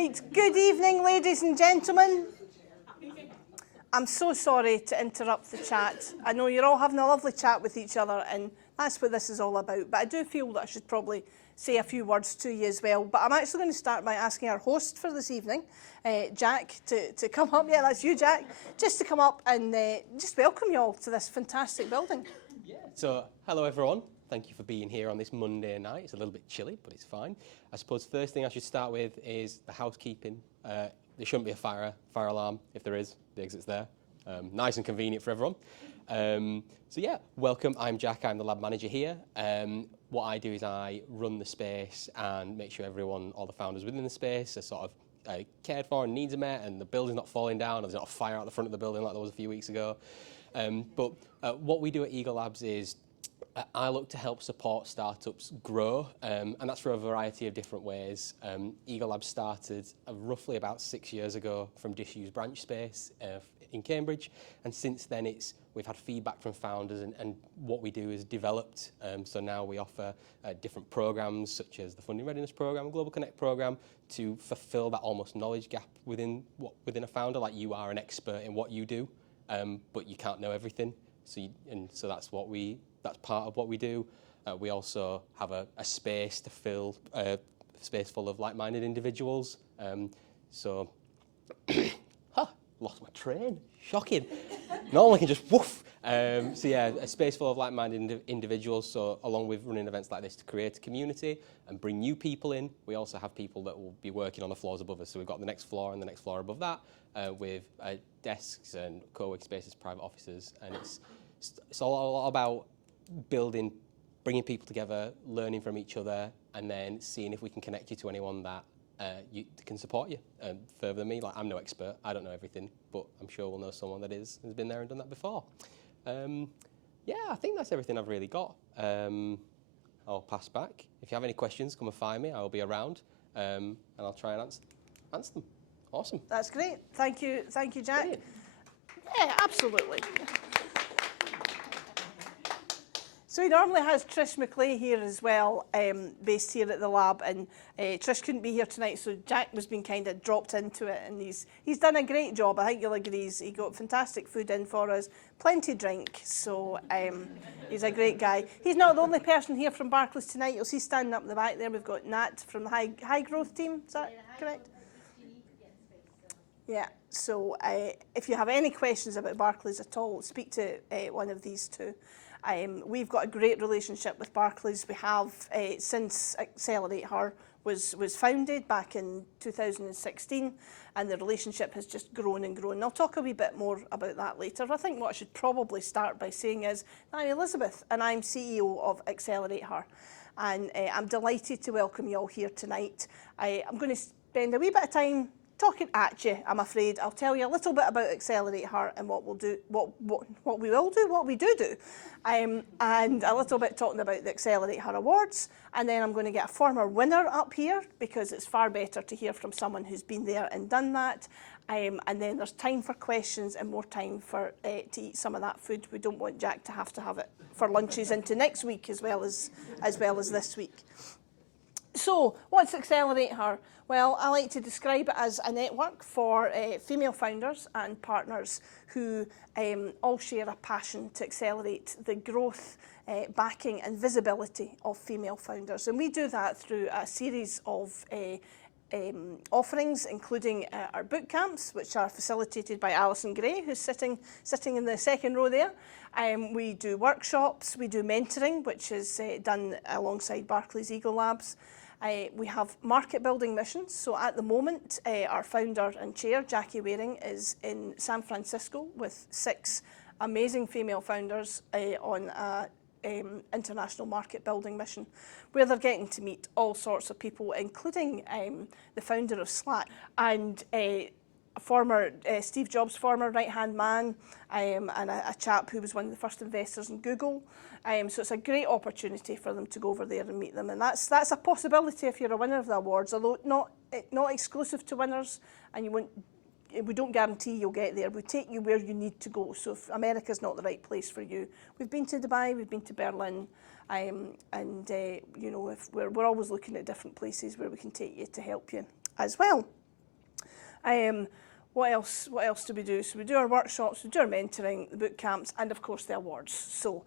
Right, good evening, ladies and gentlemen. I'm so sorry to interrupt the chat. I know you're all having a lovely chat with each other, and that's what this is all about. But I do feel that I should probably say a few words to you as well. But I'm actually going to start by asking our host for this evening, Jack, to come up. Yeah, that's you, Jack. Just to come up and just welcome you all to this fantastic building. Yeah. So, hello everyone. Thank you for being here on this Monday night. It's a little bit chilly, but it's fine. I suppose the first thing I should start with is the housekeeping. There shouldn't be a fire alarm. If there is, the exit's there. Nice and convenient for everyone. So yeah, welcome. I'm Jack. I'm the lab manager here. What I do is I run the space and make sure everyone, all the founders within the space, are sort of cared for and needs are met, and the building's not falling down, or there's not a fire out the front of the building like there was a few weeks ago. But what we do at Eagle Labs is I look to help support startups grow, and that's for a variety of different ways. Eagle Labs started roughly about 6 years ago from disused branch space in Cambridge, and since then we've had feedback from founders, and what we do is developed. So now we offer different programs such as the Funding Readiness Program, Global Connect Program, to fulfill that almost knowledge gap within a founder. Like, you are an expert in what you do, but you can't know everything. So that's part of what we do. We also have a space to fill, a space full of like-minded individuals. Lost my train. Shocking. Normally I can just woof. So yeah, a space full of like-minded individuals. So along with running events like this to create a community and bring new people in, we also have people that will be working on the floors above us. So we've got the next floor and the next floor above that with desks and co-working spaces, private offices, and it's all about bringing people together, learning from each other, and then seeing if we can connect you to anyone that can support you further than me. Like, I'm no expert, I don't know everything, but I'm sure we'll know someone that has been there and done that before. Yeah, I think that's everything I've really got. I'll pass back. If you have any questions, come and find me. I will be around, and I'll try and answer them. Awesome. That's great. Thank you, Jack. Brilliant. Yeah, absolutely. So he normally has Trish McClay here as well, based here at the lab, and Trish couldn't be here tonight, so Jack was being kind of dropped into it, and he's done a great job. I think you'll agree. He got fantastic food in for us, plenty drink, so he's a great guy. He's not the only person here from Barclays tonight. You'll see standing up in the back there, we've got Nat from the high growth team. Is that correct? Yeah, so if you have any questions about Barclays at all, speak to one of these two. We've got a great relationship with Barclays. We have since AccelerateHER was founded back in 2016, and the relationship has just grown and grown. I'll talk a wee bit more about that later. I think what I should probably start by saying is, I'm Elizabeth, and I'm CEO of AccelerateHER, and I'm delighted to welcome you all here tonight. I'm going to spend a wee bit of time talking at you, I'm afraid. I'll tell you a little bit about AccelerateHER and what we'll do, what we will do, what we do, and a little bit talking about the AccelerateHER Awards, and then I'm going to get a former winner up here, because it's far better to hear from someone who's been there and done that, and then there's time for questions and more time for to eat some of that food. We don't want Jack to have it for lunches into next week as well as this week. So, what's AccelerateHER? Well, I like to describe it as a network for female founders and partners who all share a passion to accelerate the growth, backing and visibility of female founders. And we do that through a series of offerings, including our boot camps, which are facilitated by Alison Gray, who's sitting in the second row there. We do workshops, we do mentoring, which is done alongside Barclays Eagle Labs. We have market building missions. So at the moment, our founder and chair, Jackie Waring, is in San Francisco with 6 amazing female founders on an international market building mission, where they're getting to meet all sorts of people, including the founder of Slack and Steve Jobs' former right-hand man, and a chap who was one of the first investors in Google. So it's a great opportunity for them to go over there and meet them, and that's a possibility if you're a winner of the awards, although not exclusive to winners, and we don't guarantee you'll get there. We take you where you need to go. So if America's not the right place for you, we've been to Dubai, we've been to Berlin, and you know, if we're always looking at different places where we can take you to help you as well. What else do we do? So we do our workshops, we do our mentoring, the boot camps, and of course the awards. So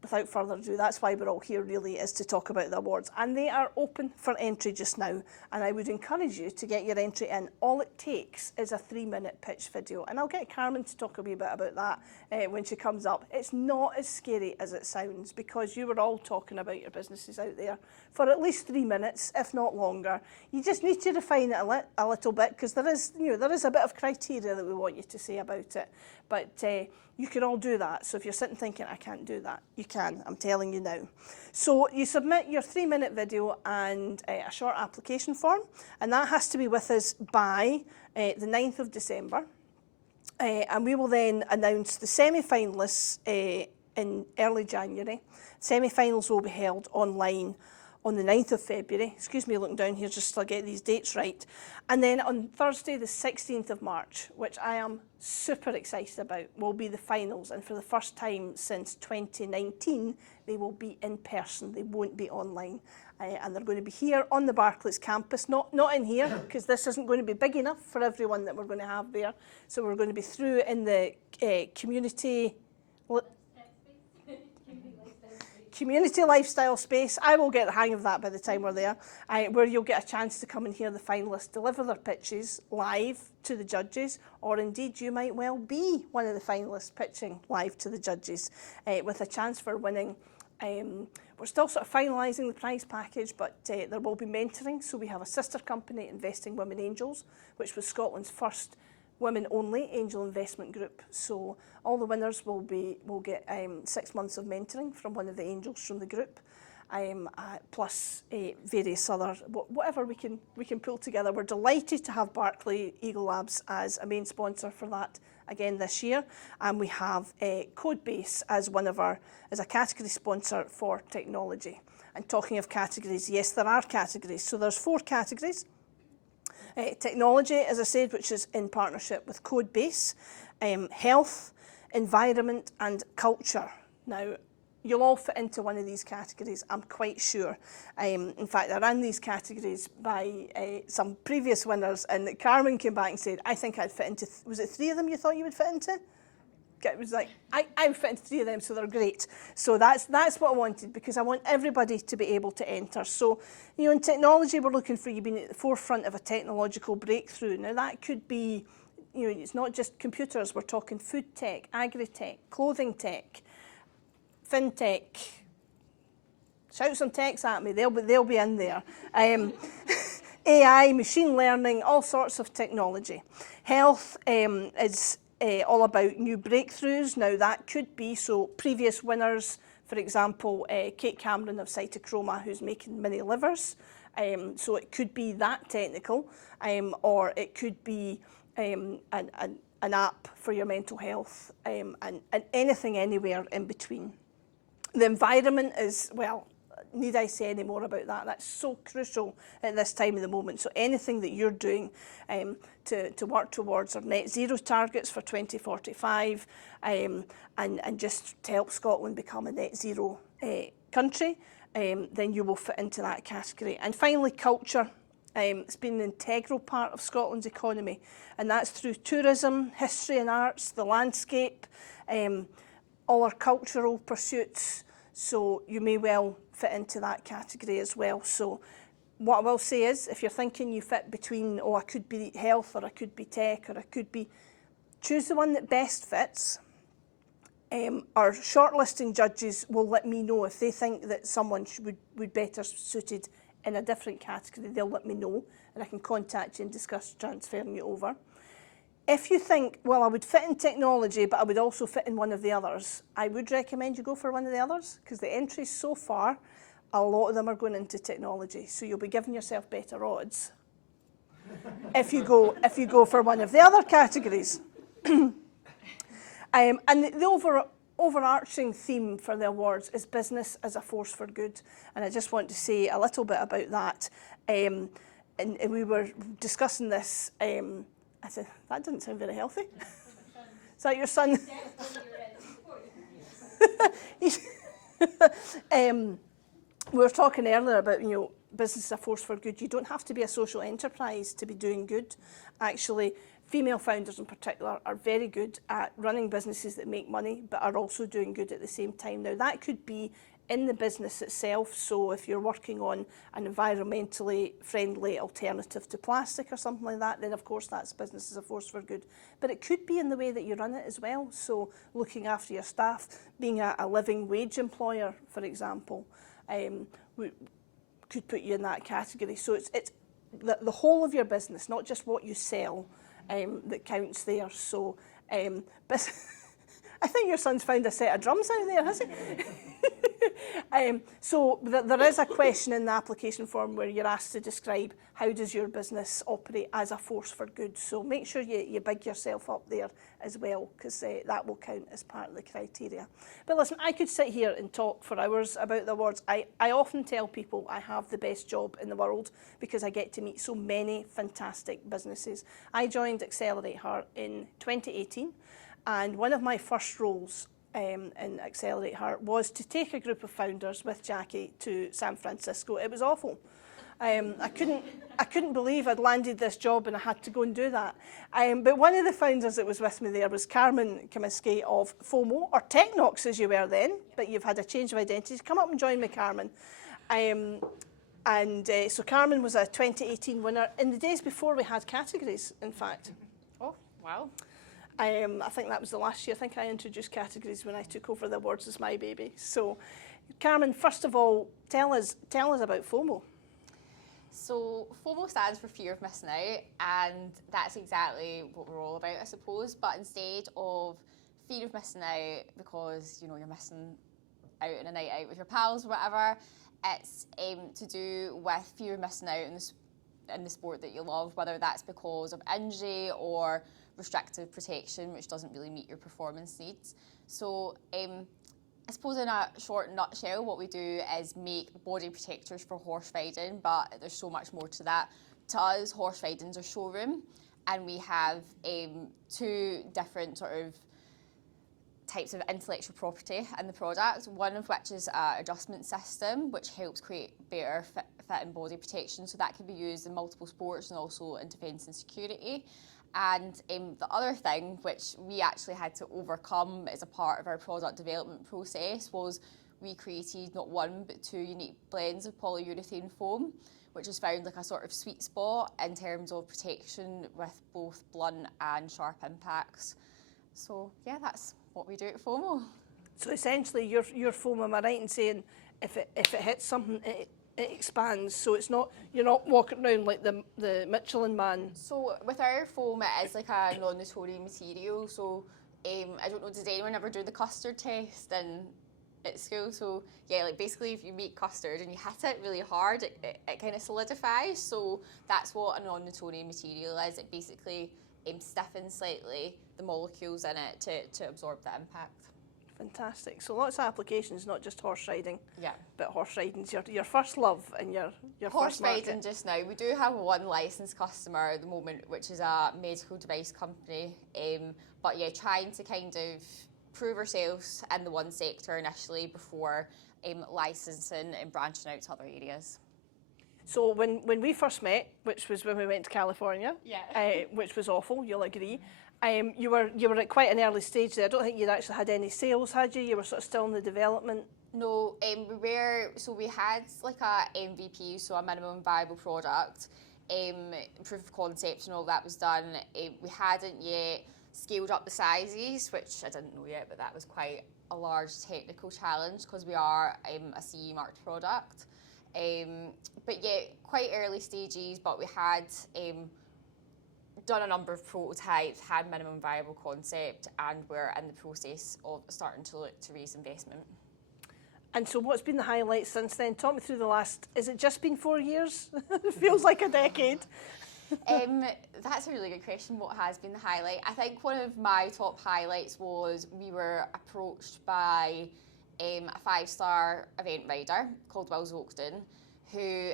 without further ado, that's why we're all here really, is to talk about the awards. And they are open for entry just now. And I would encourage you to get your entry in. All it takes is a 3-minute pitch video. And I'll get Carmen to talk a wee bit about that when she comes up. It's not as scary as it sounds, because you were all talking about your businesses out there for at least 3 minutes, if not longer. You just need to refine it a little bit, because there is a bit of criteria that we want you to say about it. But you can all do that. So if you're sitting thinking, I can't do that, you can, I'm telling you now. So you submit your 3-minute video and a short application form, and that has to be with us by the 9th of December. And we will then announce the semi-finalists in early January. Semi-finals will be held online on the 9th of February. Excuse me looking down here just till I get these dates right. And then on Thursday, the 16th of March, which I am super excited about, will be the finals. And for the first time since 2019, they will be in person. They won't be online. And they're going to be here on the Barclays campus, not in here, because this isn't going to be big enough for everyone that we're going to have there. So we're going to be through in the community lifestyle space. I will get the hang of that by the time we're there, where you'll get a chance to come and hear the finalists deliver their pitches live to the judges, or indeed you might well be one of the finalists pitching live to the judges with a chance for winning. We're still sort of finalising the prize package, but there will be mentoring. So we have a sister company, Investing Women Angels, which was Scotland's first women-only angel investment group. So all the winners will get 6 months of mentoring from one of the angels from the group, plus various other whatever we can pull together. We're delighted to have Barclay Eagle Labs as a main sponsor for that again this year, and we have Codebase as as a category sponsor for technology. And talking of categories, yes, there are categories. So there's 4 categories. Technology, as I said, which is in partnership with Codebase, health, environment and culture. Now, you'll all fit into one of these categories, I'm quite sure. In fact, I ran these categories by some previous winners, and Carmen came back and said, I think I'd fit into, was it 3 of them you thought you would fit into? It was like, I would fit into 3 of them, so they're great. So that's what I wanted, because I want everybody to be able to enter. So, in technology, we're looking for you being at the forefront of a technological breakthrough. Now, that could be, it's not just computers. We're talking food tech, agri-tech, clothing tech, fintech. Shout some techs at me, they'll be in there. AI, machine learning, all sorts of technology. Health is all about new breakthroughs. Now that could be, so previous winners, for example, Kate Cameron of Cytochroma, who's making mini livers. So it could be that technical, or it could be an app for your mental health, and anything anywhere in between. The environment is, well, need I say any more about that? That's so crucial at this time of the moment. So anything that you're doing to work towards our net zero targets for 2045, and just to help Scotland become a net zero country, then you will fit into that category. And finally, culture. It's been an integral part of Scotland's economy, and that's through tourism, history and arts, the landscape, all our cultural pursuits. So you may well fit into that category as well. So what I will say is, if you're thinking you fit between, I could be health, or I could be tech, or I could be, choose the one that best fits. Our shortlisting judges will let me know if they think that someone would better suited in a different category. They'll let me know, and I can contact you and discuss transferring you over. If you think, well, I would fit in technology, but I would also fit in one of the others, I would recommend you go for one of the others, because the entries so far, a lot of them are going into technology. So you'll be giving yourself better odds if you go for one of the other categories. And the overarching theme for the awards is business as a force for good. And I just want to say a little bit about that. And we were discussing this. I said, that didn't sound very healthy. Is that your son? We were talking earlier about, business is a force for good. You don't have to be a social enterprise to be doing good. Actually, female founders in particular are very good at running businesses that make money, but are also doing good at the same time. Now, that could be in the business itself. So if you're working on an environmentally friendly alternative to plastic or something like that, then of course that's business as a force for good. But it could be in the way that you run it as well. So looking after your staff, being a living wage employer, for example, could put you in that category. So it's the whole of your business, not just what you sell, that counts there. So but I think your son's found a set of drums out there, has he? So there is a question in the application form where you're asked to describe how does your business operate as a force for good. So make sure you big yourself up there as well, because that will count as part of the criteria. But listen, I could sit here and talk for hours about the awards. I often tell people I have the best job in the world because I get to meet so many fantastic businesses. I joined AccelerateHER in 2018, and one of my first roles in AccelerateHER was to take a group of founders with Jackie to San Francisco. It was awful. I couldn't believe I'd landed this job and I had to go and do that. But one of the founders that was with me there was Carmen Comiskey of FOMO, or Technox as you were then, but you've had a change of identity. Come up and join me, Carmen. So Carmen was a 2018 winner in the days before we had categories, in fact. Oh, wow. I think that was the last year. I think I introduced categories when I took over the awards as my baby. So, Carmen, first of all, tell us about FOMO. So FOMO stands for fear of missing out, and that's exactly what we're all about, I suppose. But instead of fear of missing out because you're missing out on a night out with your pals or whatever, it's to do with fear of missing out in the sport that you love, whether that's because of injury or restrictive protection, which doesn't really meet your performance needs. So I suppose in a short nutshell, what we do is make body protectors for horse riding, but there's so much more to that. To us, horse riding's a showroom, and we have two different sort of types of intellectual property in the product, one of which is an adjustment system, which helps create better fit and body protection. So that can be used in multiple sports and also in defence and security. And the other thing, which we actually had to overcome as a part of our product development process, was we created not one but two unique blends of polyurethane foam, which has found like a sort of sweet spot in terms of protection with both blunt and sharp impacts. So yeah, that's what we do at FOMO. So essentially, your foam, am I right in saying if it hits something, it expands, so you're not walking around like the Michelin Man. So with our foam, it is like a non-Notorian material. So I don't know, did anyone ever do the custard test at school? So yeah, like basically if you make custard and you hit it really hard, it kind of solidifies. So that's what a non-Notorian material is. It basically stiffens slightly the molecules in it to absorb the impact. Fantastic. So lots of applications, not just horse riding. Yeah. But horse riding's your first love and your horse first market. riding just now. We do have one licensed customer at the moment, which is a medical device company. But yeah, trying to kind of prove ourselves in the one sector initially before licensing and branching out to other areas. So when we first met, which was when we went to California, yeah. Which was awful, you'll agree. You were at quite an early stage there. I don't think you'd actually had any sales, had you? You were sort of still in the development. No, we had like a MVP, so a minimum viable product. Proof of concept and all that was done. We hadn't yet scaled up the sizes, which I didn't know yet, but that was quite a large technical challenge because we are a CE marked product. But yeah, quite early stages, but we had done a number of prototypes, had minimum viable concept, and we're in the process of starting to look to raise investment. And so what's been the highlight since then? Talk me through the last, is it just been 4 years? It feels like a decade. That's a really good question. What has been the highlight? I think one of my top highlights was we were approached by a 5-star event rider called Will Zoakden, who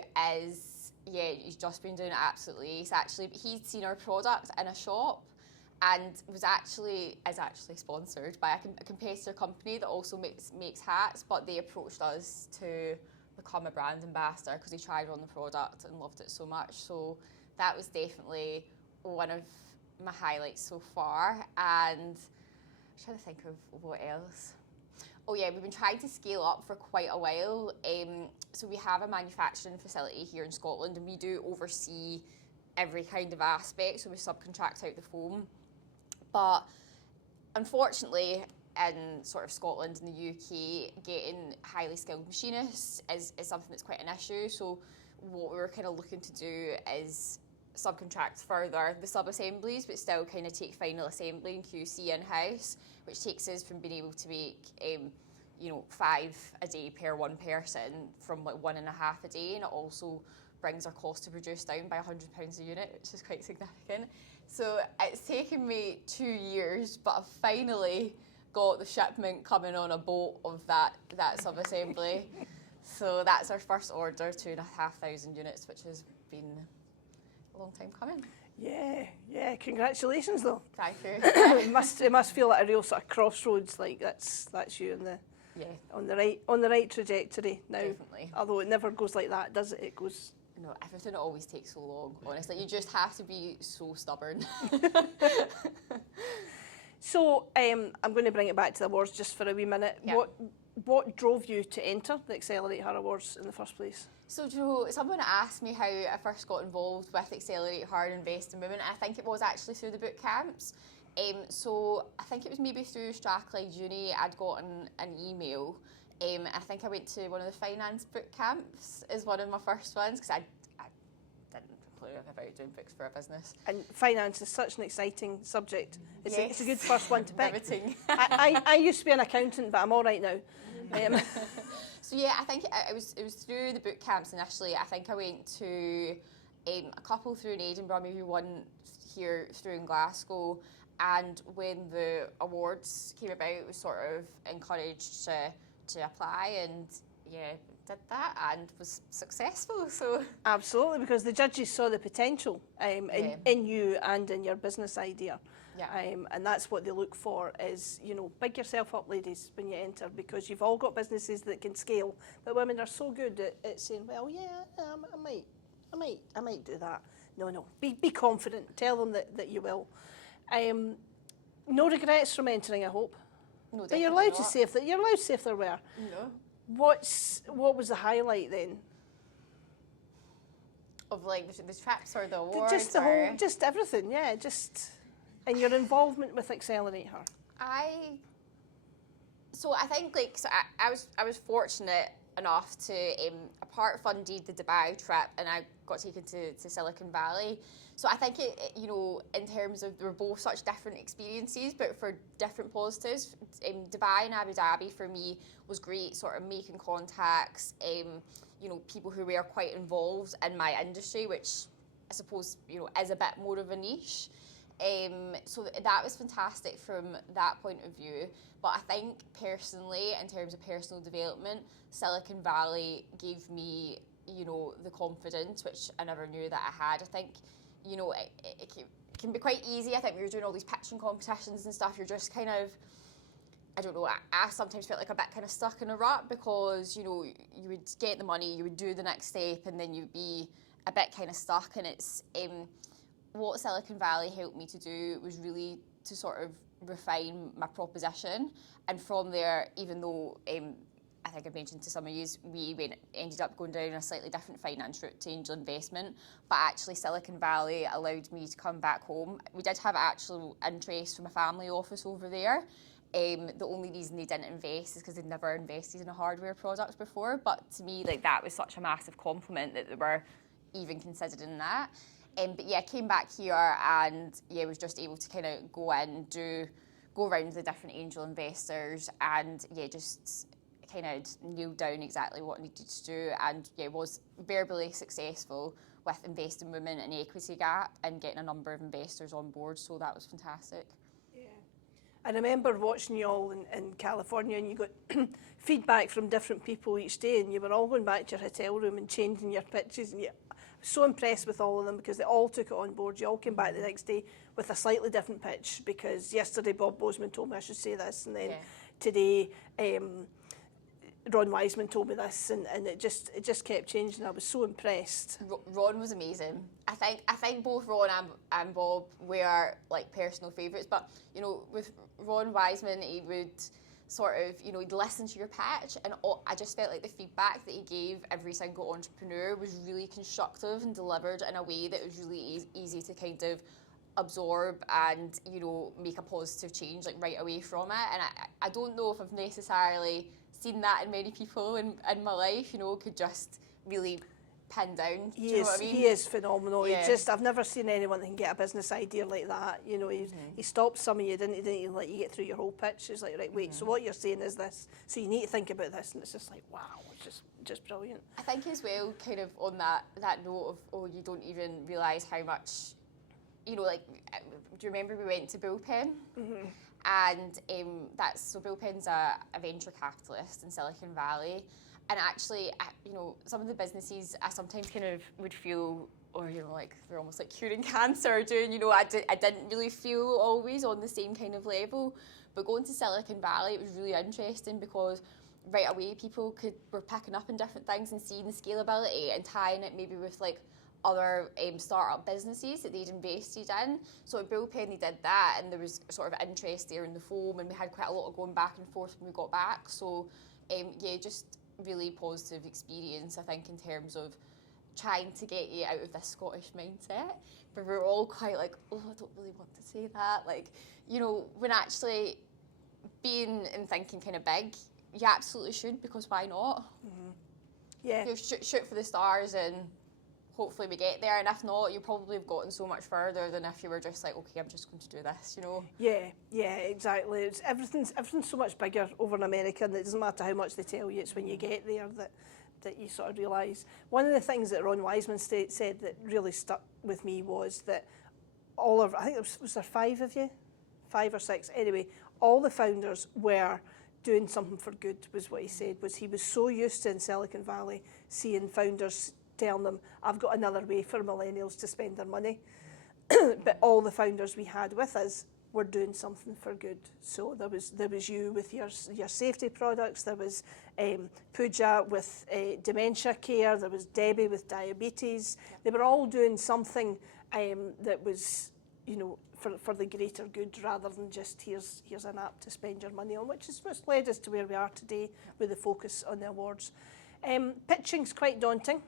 he's just been doing it absolutely ace actually, but he'd seen our product in a shop and is actually sponsored by a competitor company that also makes hats, but they approached us to become a brand ambassador because he tried on the product and loved it so much. So that was definitely one of my highlights so far. And I'm trying to think of what else. Oh yeah, we've been trying to scale up for quite a while. So we have a manufacturing facility here in Scotland, and we do oversee every kind of aspect. So we subcontract out the foam. But unfortunately, in sort of Scotland and the UK, getting highly skilled machinists is something that's quite an issue. So what we were kind of looking to do is subcontract further the sub-assemblies, but still kind of take final assembly and QC in-house, which takes us from being able to make 5 a day per one person from like 1.5 a day, and it also brings our cost to produce down by £100 a unit, which is quite significant. So it's taken me 2 years, but I've finally got the shipment coming on a boat of that sub-assembly. So that's our first order, 2,500 units, which has been a long time coming. Yeah, congratulations though. Thank you. It must feel like a real sort of crossroads, like that's you in the on the right trajectory now. Definitely. Although it never goes like that, does it? It goes. No, everything always takes so long, honestly. You just have to be so stubborn. So I'm going to bring it back to the awards just for a wee minute. Yeah. What drove you to enter the AccelerateHER Awards in the first place? So, Joe, someone asked me how I first got involved with AccelerateHER and Invest in Women. I think it was actually through the boot camps. So I think it was maybe through Strathclyde Uni I'd gotten an email. I think I went to one of the finance boot camps as one of my first ones because I didn't clue about doing books for a business. And finance is such an exciting subject. It's a good first one to pick. Riveting. I used to be an accountant, but I'm all right now. So yeah, I think it was through the boot camps initially. I think I went to a couple through in Edinburgh, maybe one here through in Glasgow. And when the awards came about, it was sort of encouraged to apply, and did that and was successful. So Absolutely, because the judges saw the potential in you and in your business idea. Yeah. And that's what they look for is, big yourself up, ladies, when you enter, because you've all got businesses that can scale. But women are so good at saying, well, I might do that. No, be confident. Tell them that you will. No regrets from entering, I hope. No, But you're allowed to say if there were. No. What was the highlight then? Of like the trips or the awards? Just the whole, just everything, yeah. And your involvement with AccelerateHER. I think I was fortunate enough to a part funded the Dubai trip, and I got taken to Silicon Valley. So I think it in terms of, they were both such different experiences, but for different positives. Dubai and Abu Dhabi for me was great, sort of making contacts. People who were quite involved in my industry, which I suppose is a bit more of a niche. So that was fantastic from that point of view. But I think personally, in terms of personal development, Silicon Valley gave me, the confidence, which I never knew that I had. I think, it can be quite easy. I think when you're doing all these pitching competitions and stuff, you're just kind of, I don't know, I sometimes felt like a bit kind of stuck in a rut because, you would get the money, you would do the next step, and then you'd be a bit kind of stuck. And it's, what Silicon Valley helped me to do was really to sort of refine my proposition. And from there, even though I think I mentioned to some of you, we ended up going down a slightly different finance route to angel investment, but actually Silicon Valley allowed me to come back home. We did have actual interest from a family office over there. The only reason they didn't invest is because they'd never invested in a hardware product before. But to me, that was such a massive compliment that they were even considering that. But yeah, I came back here and was just able to kind of go in, go around the different angel investors and just kind of nail down exactly what I needed to do, and was verbally successful with Invest in Women and Equity Gap and getting a number of investors on board, so that was fantastic. Yeah. I remember watching you all in California, and you got feedback from different people each day, and you were all going back to your hotel room and changing your pitches, and I was so impressed with all of them because they all took it on board. You all came back the next day with a slightly different pitch, because yesterday Bob Bozeman told me I should say this, and then today Ron Wiseman told me this, and it just kept changing. I was so impressed. Ron was amazing. I think both Ron and Bob were like personal favourites. But you know, with Ron Wiseman, he would sort of, you know, he'd listen to your pitch, and I just felt like the feedback that he gave every single entrepreneur was really constructive and delivered in a way that was really easy to kind of absorb and, you know, make a positive change like right away from it. And I don't know if I've necessarily seen that in many people in my life, you know, could just really pin down. Do you know what I mean? He is phenomenal. Yeah. I've never seen anyone that can get a business idea like that. You know, he stopped some of you, didn't he let you get through your whole pitch. It's like, right, wait, so what you're saying is this, so you need to think about this, and it's just like, wow, it's just brilliant. I think as well, kind of on that note of, oh, you don't even realise how much, you know, like, do you remember we went to Bullpen? Mm-hmm. And so Bullpen's a venture capitalist in Silicon Valley. And actually, you know, some of the businesses I sometimes kind of would feel, or, you know, like they're almost like curing cancer, doing, you know, I didn't really feel always on the same kind of level. But going to Silicon Valley, it was really interesting because right away people were picking up on different things and seeing the scalability and tying it maybe with like other startup businesses that they'd invested in. So at Bullpen they did that, and there was sort of interest there in the foam, and we had quite a lot of going back and forth when we got back. So yeah, just really positive experience, I think, in terms of trying to get you out of this Scottish mindset, but we're all quite like, oh, I don't really want to say that. Like, you know, when actually being and thinking kind of big, you absolutely should, because why not? Mm-hmm. Yeah. You know, shoot for the stars, and hopefully we get there, and if not, you probably have gotten so much further than if you were just like, okay, I'm just going to do this, you know? Yeah, exactly. Everything's so much bigger over in America, and it doesn't matter how much they tell you, it's when you get there that you sort of realise. One of the things that Ron Wiseman said that really stuck with me was that I think was there 5 of you? 5 or 6? Anyway, all the founders were doing something for good, was what he said. He was so used to in Silicon Valley seeing founders telling them, I've got another way for millennials to spend their money. But all the founders we had with us were doing something for good. So there was you with your safety products, there was Pooja with dementia care, there was Debbie with diabetes. They were all doing something that was, you know, for the greater good, rather than just here's an app to spend your money on, which is what's led us to where we are today with the focus on the awards. Pitching's quite daunting.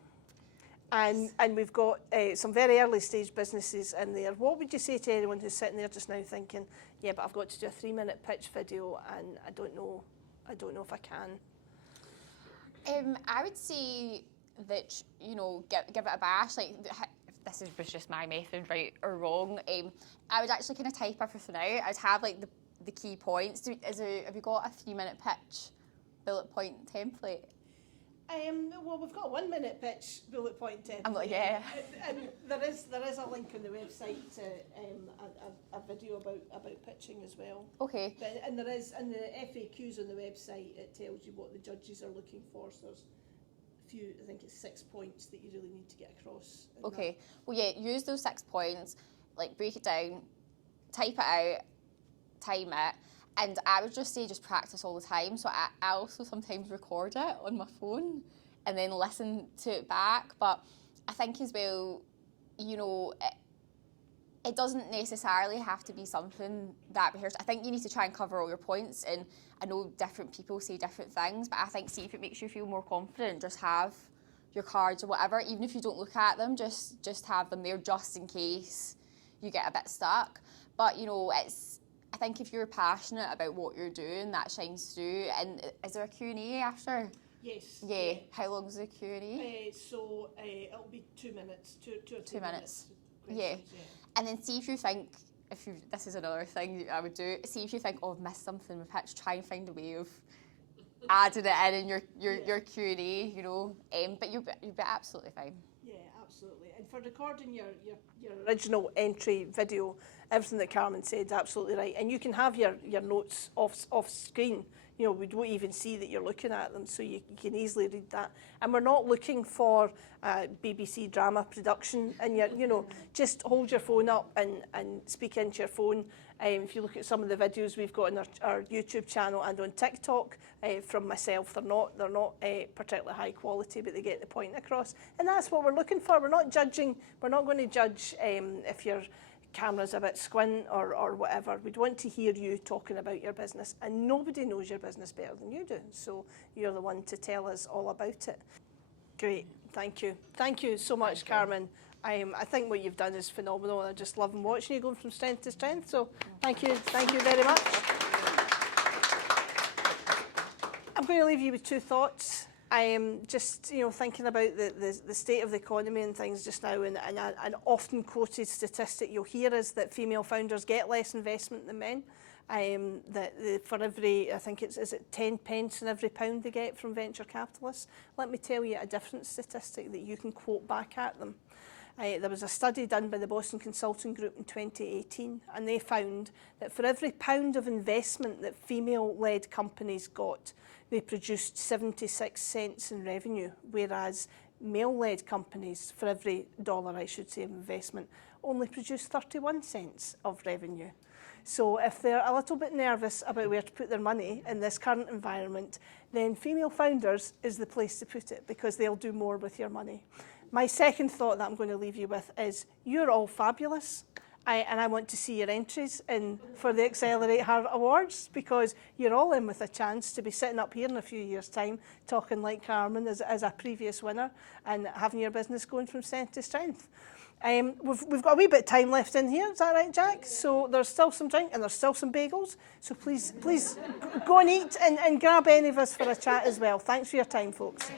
And we've got some very early stage businesses in there. What would you say to anyone who's sitting there just now thinking, yeah, but I've got to do a 3-minute pitch video and I don't know if I can? I would say that, you know, give it a bash. Like, this was just my method, right or wrong. I would actually kind of type everything out. I'd have like the key points. Have you got a 3-minute pitch bullet point template? Well, we've got a 1-minute pitch bullet point template. I'm like, yeah. And there is a link on the website to a video about pitching as well. Okay. And there is, in the FAQs on the website, it tells you what the judges are looking for. So there's I think it's 6 points that you really need to get across. Okay. Well, yeah, use those 6 points, like break it down, type it out, time it. And I would just say just practice all the time. So I also sometimes record it on my phone and then listen to it back. But I think as well, you know, it doesn't necessarily have to be something that rehearsed. I think you need to try and cover all your points. And I know different people say different things, but I think, see, if it makes you feel more confident, just have your cards or whatever. Even if you don't look at them, just have them there just in case you get a bit stuck. But, you know, I think if you're passionate about what you're doing, that shines through. And is there a Q&A after? Yes. Yeah. How long is the Q&A? So it'll be 2 minutes, two or 3 minutes. Yeah. And then see if you think, this is another thing I would do, see if you think, oh, I've missed something with pitch, try and find a way of adding it in your Q&A, you know. But you'll be absolutely fine. Yeah, absolutely. And for recording your original entry video, everything that Carmen said is absolutely right. And you can have your notes off screen. you know, we don't even see that you're looking at them, so you can easily read that. And we're not looking for BBC drama production, and you know, just hold your phone up and speak into your phone. If you look at some of the videos we've got on our YouTube channel and on TikTok from myself, they're not particularly high quality, but they get the point across. And that's what we're looking for. We're not judging. We're not going to judge if your camera's a bit squint or whatever. We'd want to hear you talking about your business, and nobody knows your business better than you do. So you're the one to tell us all about it. Great, thank you. Thank you so much, Carmen. I think what you've done is phenomenal, and I just love watching you going from strength to strength. So thank you very much. I'm going to leave you with two thoughts. I am just, you know, thinking about the state of the economy and things just now, and an often quoted statistic you'll hear is that female founders get less investment than men. For every, I think is it 10 pence in every pound they get from venture capitalists. Let me tell you a different statistic that you can quote back at them. There was a study done by the Boston Consulting Group in 2018, and they found that for every pound of investment that female-led companies got, they produced 76 cents in revenue, whereas male-led companies, for every dollar, I should say, of investment, only produced 31 cents of revenue. So if they're a little bit nervous about where to put their money in this current environment, then female founders is the place to put it, because they'll do more with your money. My second thought that I'm going to leave you with is you're all fabulous. And I want to see your entries in for the AccelerateHER Awards, because you're all in with a chance to be sitting up here in a few years' time talking like Carmen as a previous winner and having your business going from strength to strength. We've got a wee bit of time left in here, is that right, Jack? So there's still some drink and there's still some bagels. So please go and eat and grab any of us for a chat as well. Thanks for your time, folks.